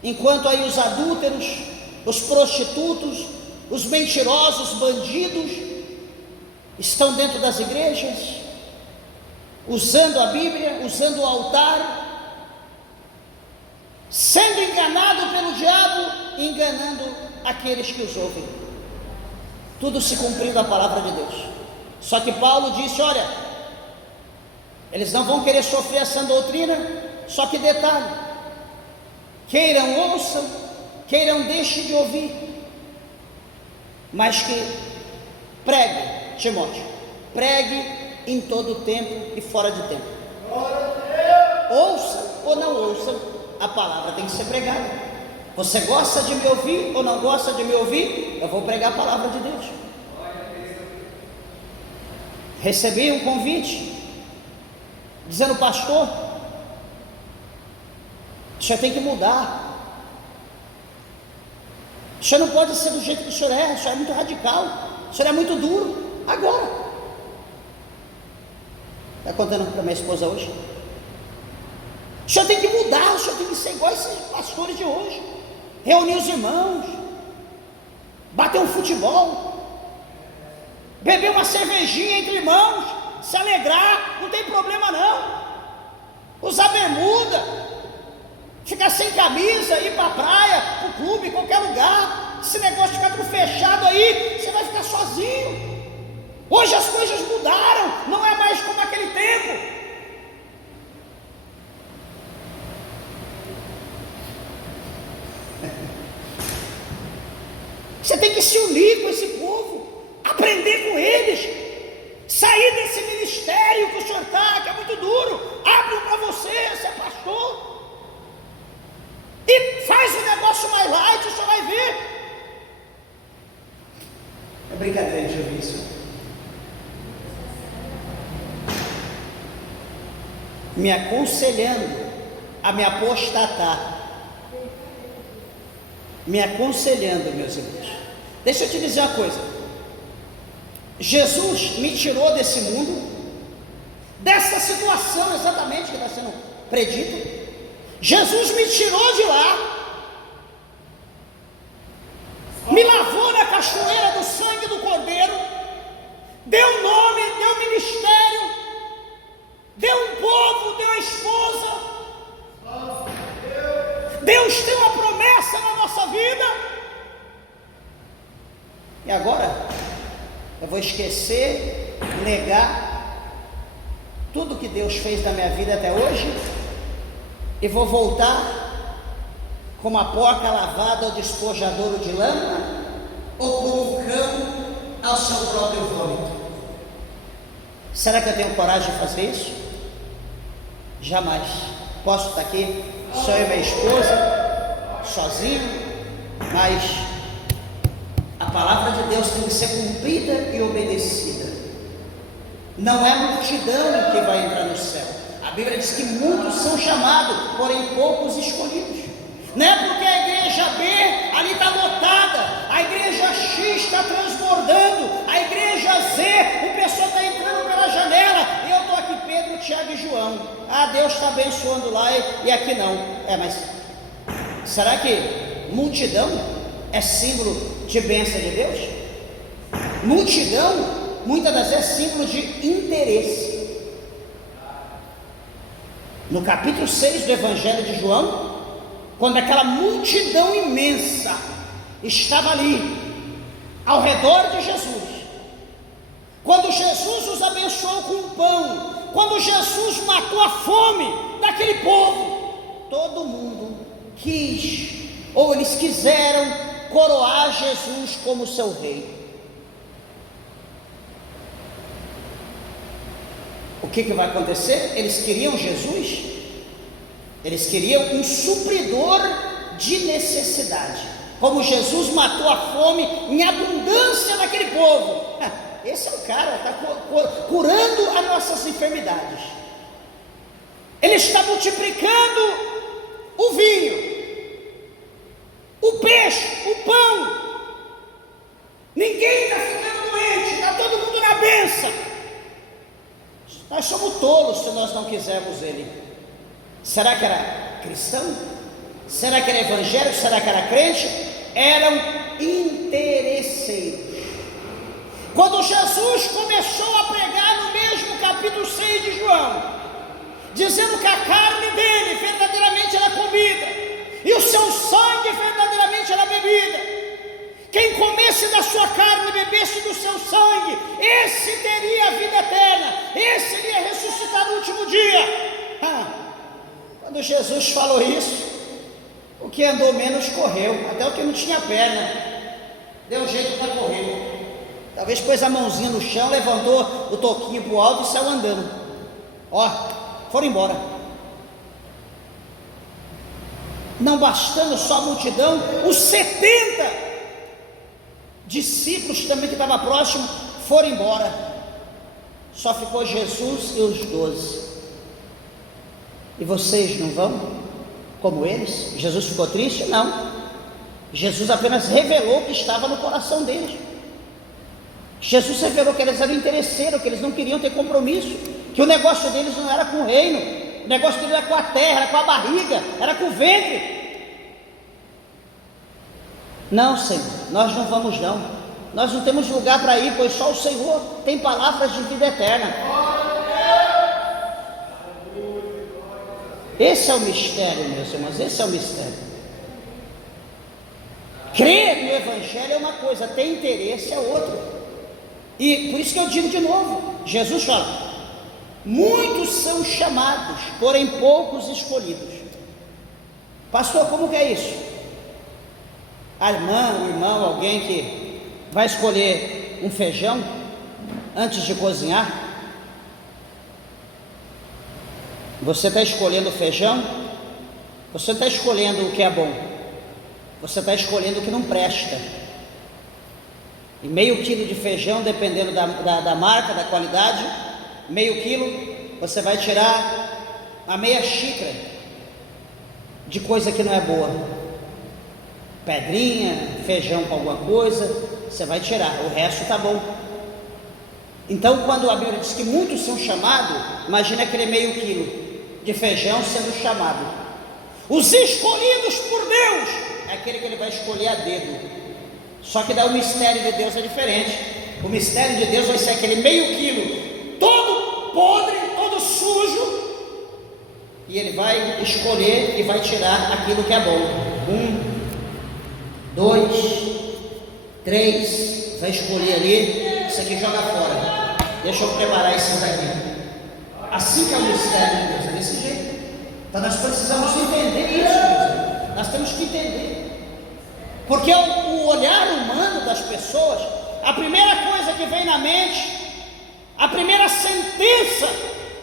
enquanto aí os adúlteros, os prostitutos, os mentirosos, os bandidos, estão dentro das igrejas, usando a Bíblia, usando o altar, sendo enganado pelo diabo, enganando aqueles que os ouvem, tudo se cumprindo a palavra de Deus. Só que Paulo disse, olha, eles não vão querer sofrer essa doutrina, só que detalhe, queiram ouçam, queiram deixem de ouvir, mas que pregue, Timóteo, pregue em todo tempo e fora de tempo. Ouçam ou não ouçam, a palavra tem que ser pregada. Você gosta de me ouvir ou não gosta de me ouvir? Eu vou pregar a palavra de Deus. Recebi um convite dizendo, pastor, o senhor tem que mudar, o senhor não pode ser do jeito que o senhor é muito radical, o senhor é muito duro. Agora está contando para minha esposa hoje, o senhor tem que mudar, o senhor tem que ser igual a esses pastores de hoje, reunir os irmãos, bater um futebol, beber uma cervejinha entre irmãos, se alegrar, não tem problema não, usar bermuda, ficar sem camisa, ir para a praia, para o clube, qualquer lugar. Esse negócio de ficar tudo fechado aí, você vai ficar sozinho. Hoje as coisas mudaram, não é mais como aquele tempo. Você tem que se unir com esse povo, aprender com eles, sair desse ministério que o senhor está, que é muito muito duro, abre um para você é pastor, e faz um negócio mais light, o senhor vai ver. É brincadeira de ouvir isso. Me aconselhando a me apostatar. Me aconselhando, meus irmãos. Deixa eu te dizer uma coisa. Jesus me tirou desse mundo, dessa situação exatamente que está sendo predito. Jesus me tirou de lá, me lavou na cachoeira do sangue do Cordeiro, deu nome, deu ministério, deu um povo, deu a esposa. Deus tem uma promessa na nossa vida. E agora eu vou esquecer, negar tudo que Deus fez na minha vida até hoje e vou voltar como a porca lavada ao despojadouro de lama, ou como um cão ao seu próprio vômito. Será que eu tenho coragem de fazer isso? Jamais. Posso estar aqui, só eu e minha esposa, sozinho, mas a palavra de Deus tem que ser cumprida e obedecida. Não é multidão que vai entrar no céu. A Bíblia diz que muitos são chamados, porém poucos escolhidos. Não é porque a igreja B ali está lotada, a igreja X está transbordando, a igreja Z, o pessoal está entrando pela janela, e eu estou aqui, Pedro, Tiago e João. Deus está abençoando lá e aqui não. Mas será que multidão é símbolo de bênção de Deus? Multidão, muitas das vezes, é símbolo de interesse. No capítulo 6 do Evangelho de João, quando aquela multidão imensa estava ali, ao redor de Jesus, quando Jesus os abençoou com o pão, quando Jesus matou a fome daquele povo, todo mundo quis, ou eles quiseram coroar Jesus como seu rei. O que vai acontecer? Eles queriam Jesus, eles queriam um supridor de necessidade. Como Jesus matou a fome em abundância naquele povo, esse é o cara, está curando as nossas enfermidades. Ele está multiplicando o vinho, o peixe, o pão. Ninguém está ficando doente, está todo mundo na bênção. Nós somos tolos se nós não quisermos Ele. Será que era cristão? Será que era evangélico? Será que era crente? Eram interesseiros. Quando Jesus começou a pregar no mesmo capítulo 6 de João, dizendo que a carne dele verdadeiramente era comida, e o seu sangue verdadeiramente era bebida, quem comesse da sua carne e bebesse do seu sangue, esse teria a vida eterna, esse iria ressuscitar no último dia. Quando Jesus falou isso, o que andou menos correu, até o que não tinha perna deu jeito para correr. Talvez pôs a mãozinha no chão, levantou o toquinho para o alto e saiu andando. Foram embora. Não bastando só a multidão, os 70 discípulos também que estavam próximos foram embora. Só ficou Jesus e os 12. E vocês não vão como eles? Jesus ficou triste? Não. Jesus apenas revelou o que estava no coração deles. Jesus revelou que eles eram interesseiros, que eles não queriam ter compromisso, que o negócio deles não era com o reino, o negócio deles era com a terra, era com a barriga, era com o ventre. Não, Senhor, nós não vamos não. Nós não temos lugar para ir, pois só o Senhor tem palavras de vida eterna. Esse é o mistério, meus irmãos, esse é o mistério. Crer no Evangelho é uma coisa, ter interesse é outra. E por isso que eu digo de novo, Jesus fala, muitos são chamados, porém poucos escolhidos. Pastor, como que é isso? A irmã, o irmão, alguém que vai escolher um feijão antes de cozinhar? Você está escolhendo feijão? Você está escolhendo o que é bom? Você está escolhendo o que não presta. E meio quilo de feijão, dependendo da marca, da qualidade, meio quilo, você vai tirar a meia xícara de coisa que não é boa. Pedrinha, feijão com alguma coisa, você vai tirar, o resto está bom. Então, quando a Bíblia diz que muitos são chamados, imagine aquele meio quilo de feijão sendo chamado. Os escolhidos por Deus é aquele que ele vai escolher a dedo. Só que daí o mistério de Deus é diferente. O mistério de Deus vai ser aquele meio quilo, todo podre, todo sujo, e ele vai escolher e vai tirar aquilo que é bom. 1, 2, 3, vai escolher ali, isso aqui joga fora. Deixa eu preparar esses aqui. Assim que é o mistério de Deus, é desse jeito. Então nós precisamos entender isso, meus irmãos. Nós temos que entender. Porque o olhar humano das pessoas, a primeira coisa que vem na mente, a primeira sentença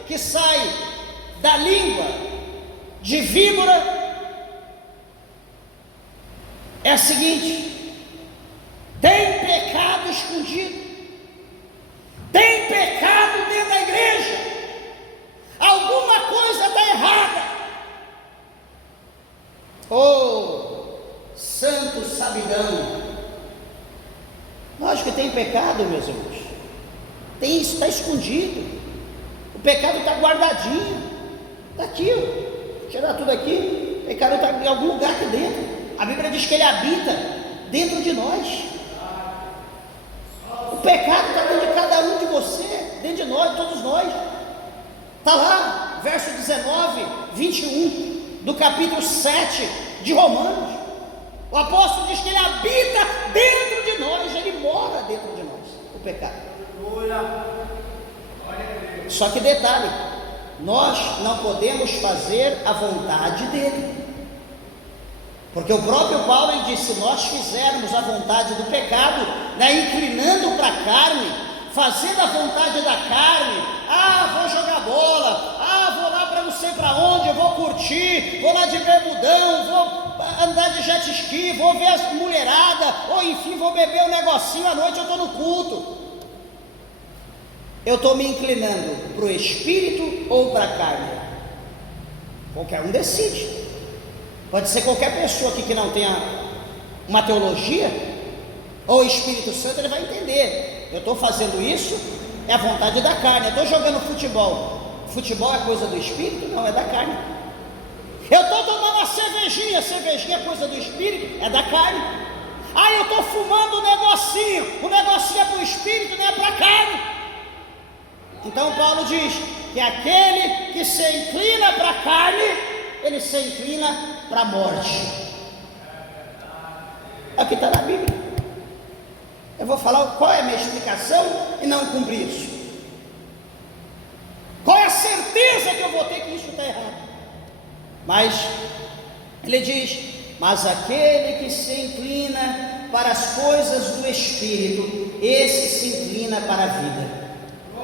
que sai da língua de víbora é a seguinte: tem pecado escondido, tem pecado dentro da igreja, alguma coisa está errada. Oh, santo sabidão! Lógico que tem pecado, meus irmãos. Tem isso, está escondido. O pecado está guardadinho. Está aqui, ó. Tirar tudo aqui. O pecado está em algum lugar aqui dentro. A Bíblia diz que ele habita dentro de nós. O pecado está dentro de cada um de você, dentro de nós, todos nós. Está lá, verso 19, 21 do capítulo 7 de Romanos. O apóstolo diz que ele habita dentro de nós, ele mora dentro de nós, o pecado. Só que detalhe, nós não podemos fazer a vontade dele, porque o próprio Paulo ele disse: se nós fizermos a vontade do pecado, né, inclinando para a carne, fazendo a vontade da carne, vou jogar bola, vou lá para não sei para onde, eu vou curtir, vou lá de bermudão, vou andar de jet ski, vou ver as mulheradas, ou enfim, vou beber um negocinho à noite, eu estou no culto. Eu estou me inclinando para o espírito ou para a carne? Qualquer um decide. Pode ser qualquer pessoa aqui que não tenha uma teologia, ou o Espírito Santo, ele vai entender. Eu estou fazendo isso, é a vontade da carne. Eu estou jogando futebol. Futebol é coisa do espírito? Não, é da carne. Eu estou tomando uma cervejinha é coisa do espírito? É da carne. Eu estou fumando um negocinho, o negocinho é para o espírito, não é para a carne. Então Paulo diz que aquele que se inclina para a carne, ele se inclina para a morte. Aqui está na Bíblia. Eu vou falar qual é a minha explicação e não cumprir isso. Qual é a certeza que eu vou ter que isso está errado? Mas ele diz: mas aquele que se inclina para as coisas do Espírito, esse se inclina para a vida.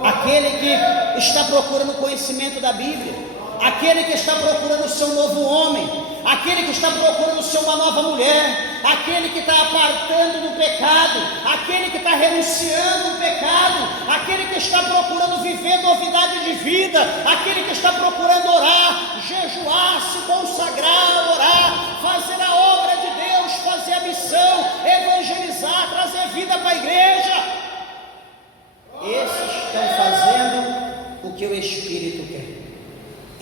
Aquele que está procurando conhecimento da Bíblia, aquele que está procurando ser um novo homem, aquele que está procurando ser uma nova mulher, aquele que está apartando do pecado, aquele que está renunciando ao pecado, aquele que está procurando viver novidade de vida, aquele que está procurando orar, jejuar, se consagrar, orar, fazer a obra de Deus, fazer a missão, evangelizar, trazer vida para a igreja. Esses estão fazendo o que o Espírito quer.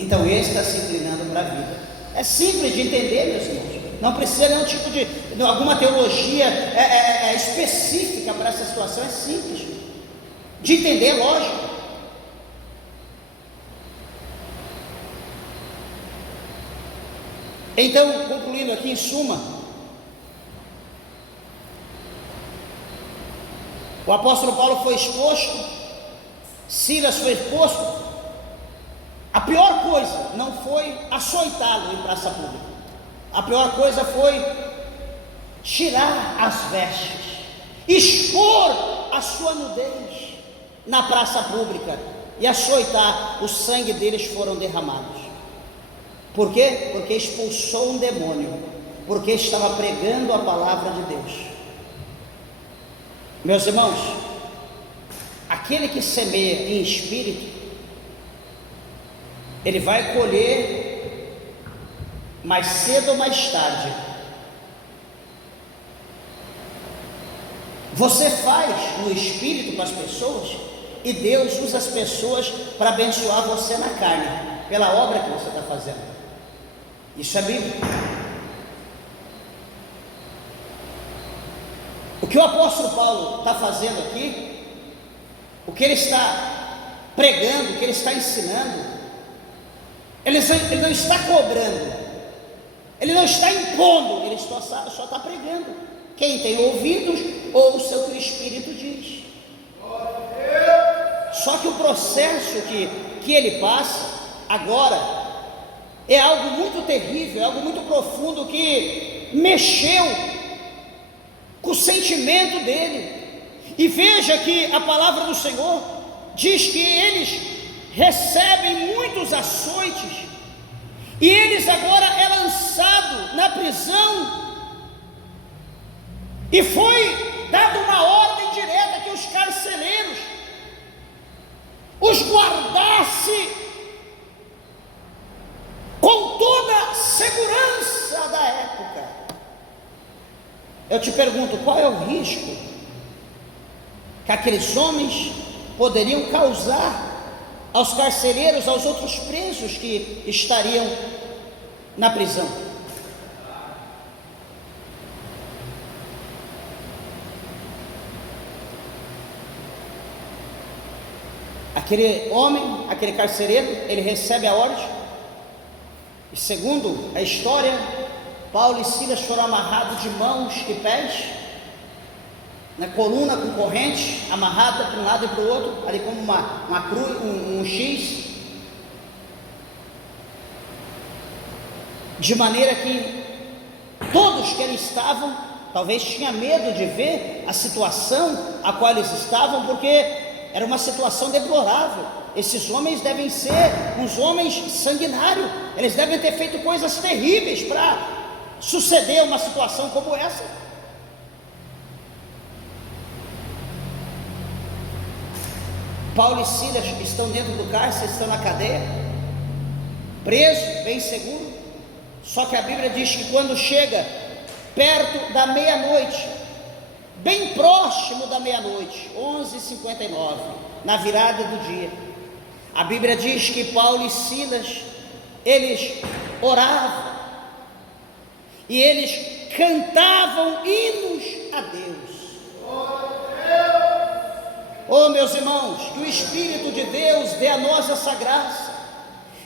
Então esse está se inclinando para a vida. É simples de entender, meus irmãos. Não precisa nenhum tipo de alguma teologia específica para essa situação. É simples de entender, lógico. Então, concluindo aqui em suma, o apóstolo Paulo foi exposto, Silas foi exposto. A pior coisa não foi açoitá-lo em praça pública. A pior coisa foi tirar as vestes, expor a sua nudez na praça pública e açoitar. O sangue deles foram derramados. Por quê? Porque expulsou um demônio, porque estava pregando a palavra de Deus. Meus irmãos, aquele que semeia em espírito, ele vai colher mais cedo ou mais tarde. Você faz no espírito com as pessoas, e Deus usa as pessoas para abençoar você na carne, pela obra que você está fazendo. Isso é Bíblia. O que o apóstolo Paulo está fazendo aqui, o que ele está pregando, o que ele está ensinando, ele não está cobrando, ele não está impondo, ele só está pregando. Quem tem ouvidos, ouça o que o Espírito diz. Só que o processo que ele passa agora é algo muito terrível, é algo muito profundo, que mexeu com o sentimento dele. E veja que a palavra do Senhor diz que eles recebem muitos açoites, e eles agora é lançado na prisão, e foi dada uma ordem direta que os carcereiros os guardasse com toda a segurança da época. Eu te pergunto, qual é o risco que aqueles homens poderiam causar aos carcereiros, aos outros presos que estariam na prisão? Aquele homem, aquele carcereiro, ele recebe a ordem, e segundo a história, Paulo e Silas foram amarrados de mãos e pés, na coluna com corrente, amarrada para um lado e para o outro, ali como uma cruz, um X, de maneira que todos que ali estavam, talvez tinham medo de ver a situação a qual eles estavam, porque era uma situação deplorável. Esses homens devem ser uns homens sanguinários, eles devem ter feito coisas terríveis para suceder uma situação como essa. Paulo e Silas estão dentro do cárcere, estão na cadeia, presos, bem seguro. Só que a Bíblia diz que quando chega perto da meia-noite, bem próximo da meia-noite, 11h59, na virada do dia, a Bíblia diz que Paulo e Silas, eles oravam, e eles cantavam hinos a Deus. Oh, meus irmãos, que o Espírito de Deus dê a nós essa graça,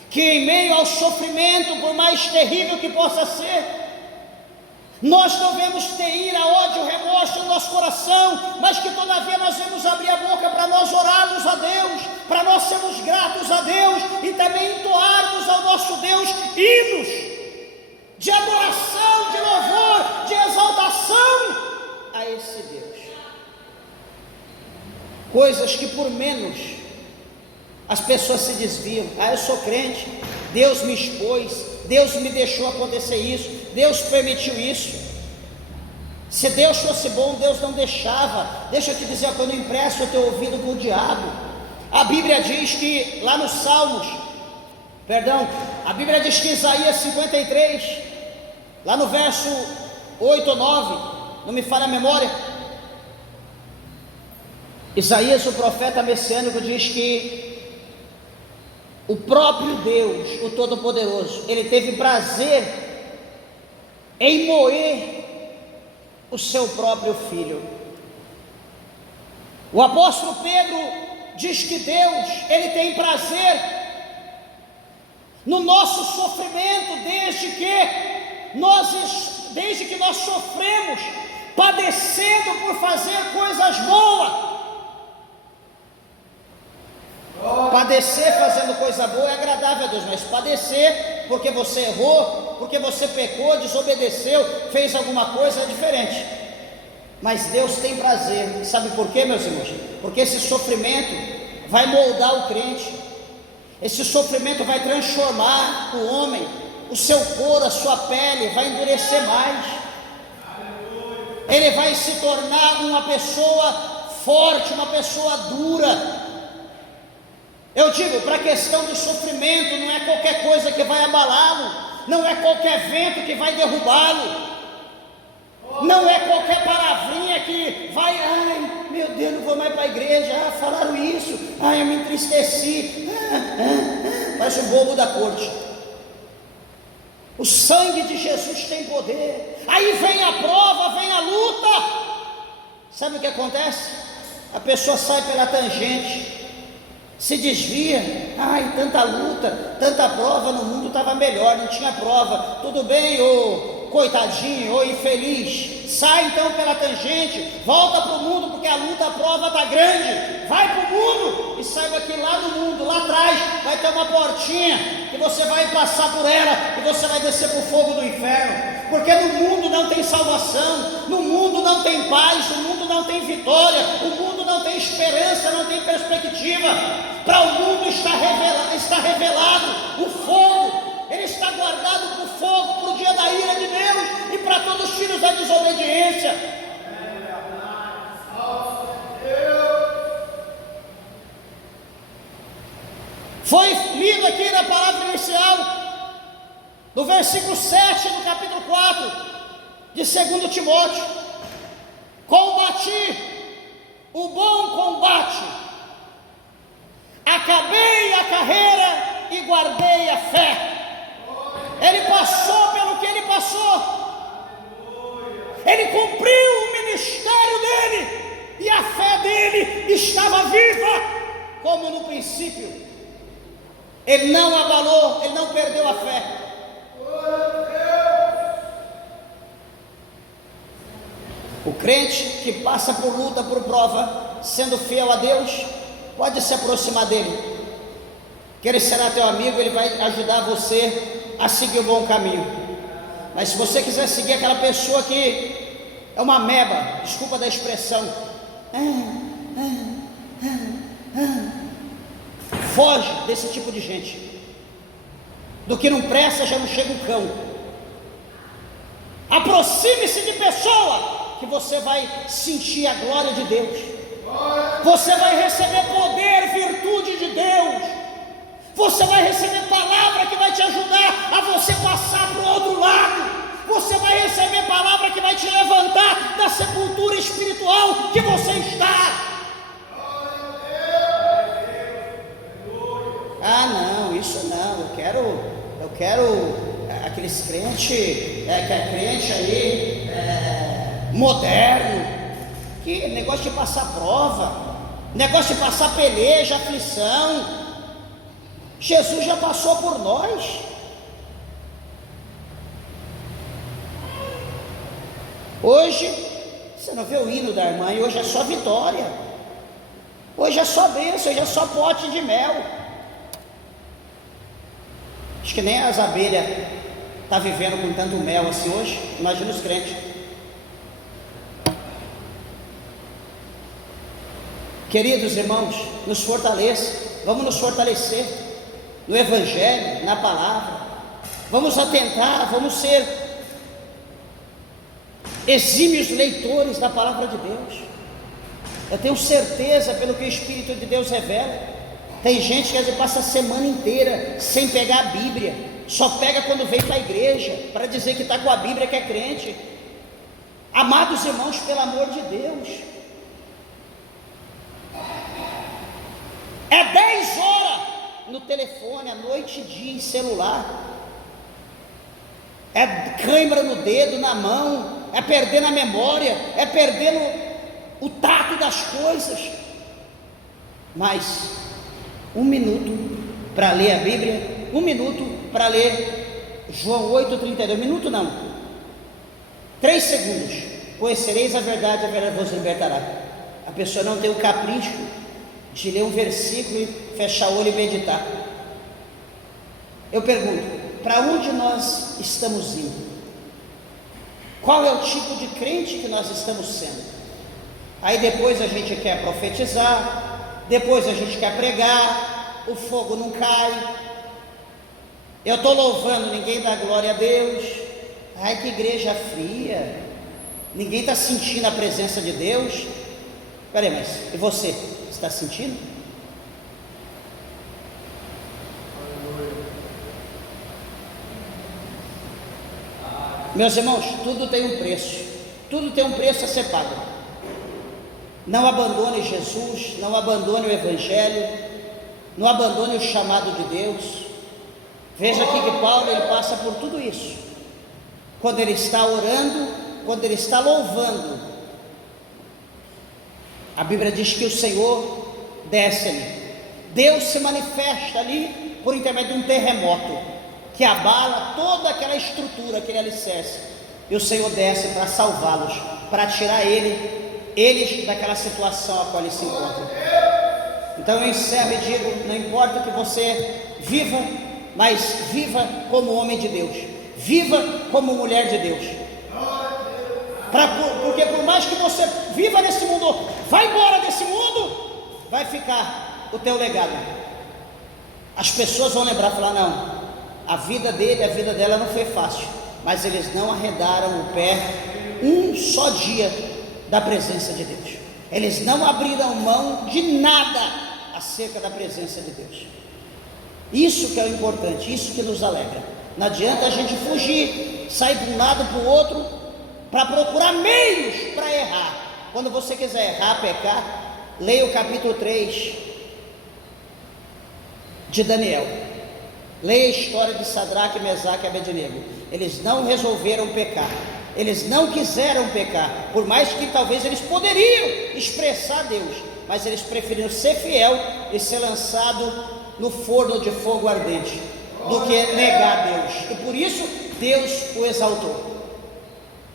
que em meio ao sofrimento, por mais terrível que possa ser, nós não vemos ter ira, ódio, remorso no nosso coração, mas que todavia nós vamos abrir a boca para nós orarmos a Deus, para nós sermos gratos a Deus, e também entoarmos ao nosso Deus hinos de adoração, de louvor, de exaltação a esse Deus. Coisas que por menos as pessoas se desviam. Eu sou crente, Deus me expôs, Deus me deixou acontecer isso, Deus permitiu isso. Se Deus fosse bom, Deus não deixava. Deixa eu te dizer, quando empresta o teu ouvido com o diabo. A Bíblia diz que lá nos Salmos, a Bíblia diz que Isaías 53, lá no verso 8 ou 9, não me falha a memória, Isaías, o profeta messiânico, diz que o próprio Deus, o Todo-Poderoso, ele teve prazer em moer o seu próprio filho. O apóstolo Pedro diz que Deus, ele tem prazer no nosso sofrimento, desde que nós sofremos, padecendo por fazer coisas boas. Padecer fazendo coisa boa é agradável a Deus, mas padecer porque você errou, porque você pecou, desobedeceu, fez alguma coisa, é diferente. Mas Deus tem prazer, sabe por quê, meus irmãos? Porque esse sofrimento vai moldar o crente, esse sofrimento vai transformar o homem, o seu couro, a sua pele vai endurecer mais. Ele vai se tornar uma pessoa forte, uma pessoa dura. Eu digo, para a questão do sofrimento, não é qualquer coisa que vai abalá-lo, não é qualquer vento que vai derrubá-lo, não é qualquer palavrinha que vai, ai meu Deus, não vou mais para a igreja, falaram isso, eu me entristeci, parece um bobo da corte. O sangue de Jesus tem poder. Aí vem a prova, vem a luta. Sabe o que acontece? A pessoa sai pela tangente, se desvia. Tanta luta, tanta prova, no mundo estava melhor, não tinha prova. Tudo bem, ô coitadinho, ô infeliz. Sai então pela tangente, volta para o mundo, porque a luta, a prova está grande. Vai para o mundo e saiba que lá no mundo, lá atrás, vai ter uma portinha que você vai passar por ela e você vai descer para o fogo do inferno. Porque no mundo não tem salvação, no mundo não tem paz, no mundo não tem vitória, o mundo não tem esperança, não tem perspectiva. Para o mundo está revelado o fogo. Ele está guardado para o fogo, para o dia da ira de Deus e para todos os filhos da desobediência. Foi lido aqui na palavra inicial, no versículo 7 do capítulo 4 de 2 Timóteo: combati o bom combate, acabei a carreira e guardei a fé. Ele passou pelo que ele passou, ele cumpriu o ministério dele, e a fé dele estava viva, como no princípio. Ele não abalou, ele não perdeu a fé. O crente que passa por luta, por prova, sendo fiel a Deus, pode se aproximar dele, que ele será teu amigo, ele vai ajudar você a seguir o bom caminho. Mas se você quiser seguir aquela pessoa que é uma ameba, desculpa da expressão, foge desse tipo de gente. Do que não presta já não chega um cão. Aproxime-se de pessoa que você vai sentir a glória de Deus, você vai receber poder, virtude de Deus, você vai receber palavra que vai te ajudar a você passar para o outro lado, você vai receber palavra que vai te levantar da sepultura espiritual que você está. Não, isso não, eu quero aqueles crente aí, moderno, que negócio de passar prova, negócio de passar peleja, aflição. Jesus já passou por nós. Hoje, você não vê o hino da irmã, e hoje é só vitória, hoje é só bênção, hoje é só pote de mel. Acho que nem as abelhas estão vivendo com tanto mel assim hoje, imagina os crentes. Queridos irmãos, nos fortaleça, vamos nos fortalecer no Evangelho, na palavra, vamos atentar, vamos ser exímios leitores da palavra de Deus. Eu tenho certeza, pelo que o Espírito de Deus revela, tem gente que às vezes passa a semana inteira sem pegar a Bíblia, só pega quando vem para a igreja, para dizer que está com a Bíblia, que é crente. Amados irmãos, pelo amor de Deus, é 10 horas no telefone, à noite e dia em celular, é câimbra no dedo, na mão, é perdendo a memória, é perdendo o tato das coisas. Mas 1 minuto para ler a Bíblia, 1 minuto para ler João 8,32, minuto não, 3 segundos, conhecereis a verdade vos libertará. A pessoa não tem o capricho de ler um versículo e fechar o olho e meditar. Eu pergunto, para onde nós estamos indo? Qual é o tipo de crente que nós estamos sendo? Aí depois a gente quer profetizar, depois a gente quer pregar, o fogo não cai. Eu estou louvando, ninguém dá glória a Deus. Ai, que igreja fria. Ninguém está sentindo a presença de Deus. Peraí, mas e você? Está sentindo? Meus irmãos, tudo tem um preço. Tudo tem um preço a ser pago. Não abandone Jesus, não abandone o Evangelho, não abandone o chamado de Deus. Veja aqui que Paulo, ele passa por tudo isso. Quando ele está orando, quando ele está louvando, a Bíblia diz que o Senhor desce ali. Deus se manifesta ali por intermédio de um terremoto que abala toda aquela estrutura, aquele alicerce. E o Senhor desce para salvá-los, para tirar eles daquela situação a qual eles se encontram. Então eu encerro e digo: não importa que você viva, mas viva como homem de Deus, viva como mulher de Deus. Porque por mais que você viva nesse mundo, vai embora desse mundo, vai ficar o teu legado. As pessoas vão lembrar, falar: não, a vida dele, a vida dela não foi fácil, mas eles não arredaram o pé um só dia da presença de Deus. Eles não abriram mão de nada acerca da presença de Deus. Isso que é o importante, isso que nos alegra. Não adianta a gente fugir, sair de um lado para o outro, para procurar meios para errar. Quando você quiser errar, pecar, leia o capítulo 3 de Daniel. Leia a história de Sadraque, Mesaque e Abednego. Eles não resolveram pecar, eles não quiseram pecar, por mais que talvez eles poderiam expressar Deus, mas eles preferiram ser fiel e ser lançado no forno de fogo ardente, do que negar Deus, e por isso Deus o exaltou.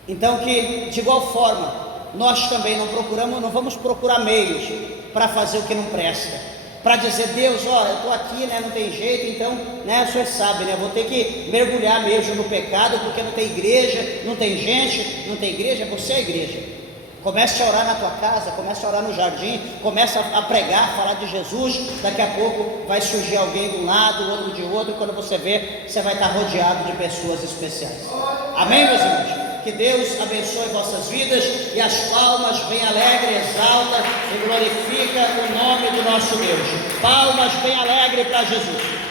Então que de igual forma nós também não vamos procurar meios para fazer o que não presta, para dizer: Deus, ó, eu estou aqui, né, não tem jeito, então, né, o Senhor sabe, né, vou ter que mergulhar mesmo no pecado, porque não tem igreja, não tem gente, não tem igreja, você é a igreja. Comece a orar na tua casa, comece a orar no jardim, comece a pregar, falar de Jesus. Daqui a pouco vai surgir alguém de um lado, outro de outro, e quando você ver, você vai estar rodeado de pessoas especiais. Amém, meus irmãos? Que Deus abençoe vossas vidas, e as palmas bem alegre, exalta e glorifica o nome do nosso Deus. Palmas bem alegre para Jesus.